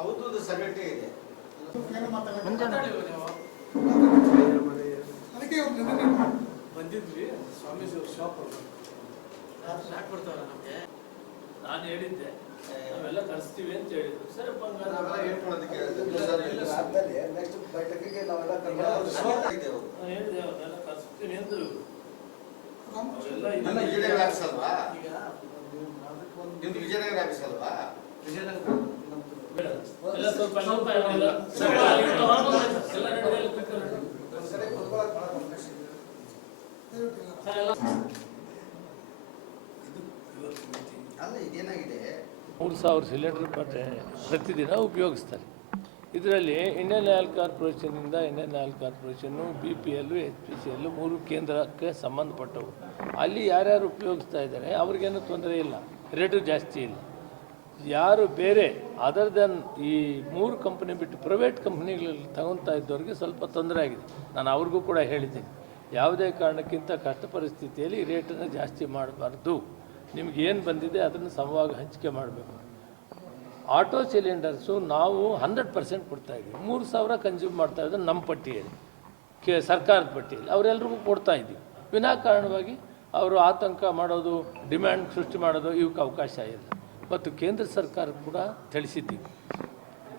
ಅವತ್ತು ಸಂಘಟನೆ ಇದೆ. ಅದಕ್ಕೆ ಬಂದಿದ್ವಿ ಸ್ವಾಮೀಜಿ ಅವ್ರ ಶಾಪ್ ನಮಗೆ ನಾನು ಹೇಳಿದ್ದೆ ನಾವೆಲ್ಲ ಕಳಿಸ್ತೀವಿ ಅಂತ ಹೇಳಿದ್ರು. ಸರಪ್ಪ ನೆಕ್ಸ್ಟ್ ಬೈಠಕಿಗೆ ನಾವೆಲ್ಲ ಹೇಳಿದೆ ಅವರೆಲ್ಲ ಕಳಿಸ್ತೀವಿ ಅಂದ್ರು. ವಿಜಯನಗರ ಆಫೀಸ್ ಅಲ್ವಾ? ನಿಮ್ದು ವಿಜಯನಗರ ಆಫೀಸ್ ಅಲ್ವಾ? ವಿಜಯನಗರ ಎಲ್ಲ ಸ್ವಲ್ಪ ಅಲ್ಲ ಇದೇನಾಗಿದೆ, 3000 ಸಿಲಿಂಡರ್ ಪ್ರತಿದಿನ ಉಪಯೋಗಿಸ್ತಾರೆ. ಇದರಲ್ಲಿ ಇಂಡಿಯನ್ ಆಯಿಲ್ ಕಾರ್ಪೊರೇಷನಿಂದ ಇಂಡಿಯನ್ ಆಯಿಲ್ ಕಾರ್ಪೊರೇಷನ್ನು BPL HPCL 3 ಕೇಂದ್ರಕ್ಕೆ ಸಂಬಂಧಪಟ್ಟವು. ಅಲ್ಲಿ ಯಾರ್ಯಾರು ಉಪಯೋಗಿಸ್ತಾ ಇದ್ದಾರೆ ಅವ್ರಿಗೇನು ತೊಂದರೆ ಇಲ್ಲ, ರೇಟು ಜಾಸ್ತಿ ಇಲ್ಲ. ಯಾರು ಬೇರೆ ಅದರ್ ದೆನ್ ಈ 3 ಕಂಪ್ನಿ ಬಿಟ್ಟು ಪ್ರೈವೇಟ್ ಕಂಪ್ನಿಗಳಲ್ಲಿ ತಗೊತಾ ಇದ್ದವ್ರಿಗೆ ಸ್ವಲ್ಪ ತೊಂದರೆ ಆಗಿದೆ. ನಾನು ಅವ್ರಿಗೂ ಕೂಡ ಹೇಳಿದ್ದೀನಿ, ಯಾವುದೇ ಕಾರಣಕ್ಕಿಂತ ಕಷ್ಟ ಪರಿಸ್ಥಿತಿಯಲ್ಲಿ ರೇಟನ್ನು ಜಾಸ್ತಿ ಮಾಡಬಾರ್ದು, ನಿಮ್ಗೆ ಏನು ಬಂದಿದೆ ಅದನ್ನು ಸಮವಾಗಿ ಹಂಚಿಕೆ ಮಾಡಬೇಕು. ಆಟೋ ಸಿಲಿಂಡರ್ಸು ನಾವು 100% ಕೊಡ್ತಾಯಿದ್ದೀವಿ. 3000 ಕನ್ಸ್ಯೂಮ್ ಮಾಡ್ತಾಯಿದ್ದು ನಮ್ಮ ಪಟ್ಟಿಯಲ್ಲಿ, ಸರ್ಕಾರದ ಪಟ್ಟಿಯಲ್ಲಿ ಅವರೆಲ್ರಿಗೂ ಕೊಡ್ತಾಯಿದ್ದೀವಿ. ವಿನಾಕಾರಣವಾಗಿ ಅವರು ಆತಂಕ ಮಾಡೋದು, ಡಿಮ್ಯಾಂಡ್ ಸೃಷ್ಟಿ ಮಾಡೋದು ಇವಕ್ಕೆ ಅವಕಾಶ ಇಲ್ಲ. ಮತ್ತು ಕೇಂದ್ರ ಸರ್ಕಾರ ಕೂಡ ತಿಳಿಸಿದ್ದೀವಿ,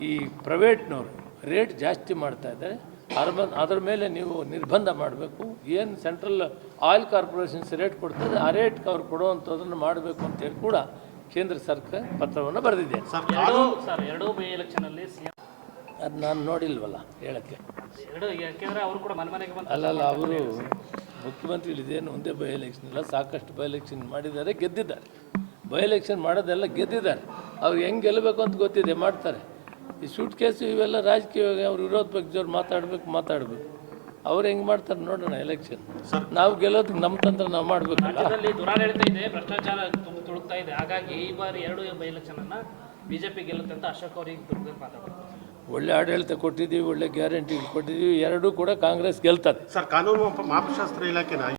ಈ ಪ್ರೈವೇಟ್ನವರು ರೇಟ್ ಜಾಸ್ತಿ ಮಾಡ್ತಾಯಿದ್ದಾರೆ, ಅದರ ಮೇಲೆ ನೀವು ನಿರ್ಬಂಧ ಮಾಡಬೇಕು. ಏನು ಸೆಂಟ್ರಲ್ ಆಯಿಲ್ ಕಾರ್ಪೊರೇಷನ್ಸ್ ರೇಟ್ ಕೊಡ್ತದೆ ಆ ರೇಟ್ಗೆ ಅವ್ರು ಕೊಡುವಂಥದ್ದನ್ನು ಮಾಡಬೇಕು ಅಂತೇಳಿ ಕೂಡ ಕೇಂದ್ರ ಸರ್ಕಾರ ಪತ್ರವನ್ನು ಬರೆದಿದೆ. ಎರಡೂ ಬೈ ಎಲೆಕ್ಷನಲ್ಲಿ ಅದು ನಾನು ನೋಡಿಲ್ವಲ್ಲ ಹೇಳೋಕ್ಕೆ. ಯಾಕೆಂದರೆ ಅವರು ಕೂಡ ಮನೆಗೆ ಅಲ್ಲಲ್ಲ, ಅವರು ಮುಖ್ಯಮಂತ್ರಿಗಳು ಇದೇನು ಒಂದೇ ಬೈ ಎಲೆಕ್ಷನ್ ಇಲ್ಲ, ಸಾಕಷ್ಟು ಬೈ ಎಲೆಕ್ಷನ್ ಮಾಡಿದ್ದಾರೆ, ಗೆದ್ದಿದ್ದಾರೆ. ಬೈ ಎಲೆಕ್ಷನ್ ಮಾಡೋದೆಲ್ಲ ಗೆದ್ದಿದ್ದಾರೆ. ಅವ್ರು ಹೆಂಗೆ ಗೆಲ್ಲಬೇಕು ಅಂತ ಗೊತ್ತಿದೆ, ಮಾಡ್ತಾರೆ. ಈ ಸೂಟ್ ಕೇಸು ಇವೆಲ್ಲ ರಾಜಕೀಯವಾಗಿ ಅವ್ರು ವಿರೋಧ ಪಕ್ಷದವ್ರು ಮಾತಾಡಬೇಕು. ಅವ್ರು ಹೆಂಗೆ ಮಾಡ್ತಾರೆ ನೋಡೋಣ ಎಲೆಕ್ಷನ್. ನಾವು ಗೆಲ್ಲೋದಕ್ಕೆ ನಮ್ಮ ತಂತ್ರ ನಾವು ಮಾಡಬೇಕು. ರಾಜ್ಯದಲ್ಲಿ ದುರಾಡಳಿತ ಇದೆ, ಭ್ರಷ್ಟಾಚಾರ ತುಳುಕ್ತಾ ಇದೆ. ಹಾಗಾಗಿ ಈ ಬಾರಿ 2 ಬೈ ಎಲೆಕ್ಷನನ್ನು BJP ಗೆಲ್ಲುತ್ತೆ ಅಂತ ಅಶೋಕ್ ಅವರಿಗೆ ಮಾತಾಡ್ತಾರೆ. ಒಳ್ಳೆ ಆಡಳಿತ ಕೊಟ್ಟಿದ್ದೀವಿ, ಒಳ್ಳೆ ಗ್ಯಾರಂಟಿಗಳು ಕೊಟ್ಟಿದ್ದೀವಿ, ಎರಡೂ ಕೂಡ ಕಾಂಗ್ರೆಸ್ ಗೆಲ್ತದೆ. ಸರ್, ಕಾನೂನು ಮಾಪಶಾಸ್ತ್ರ ಇಲಾಖೆನ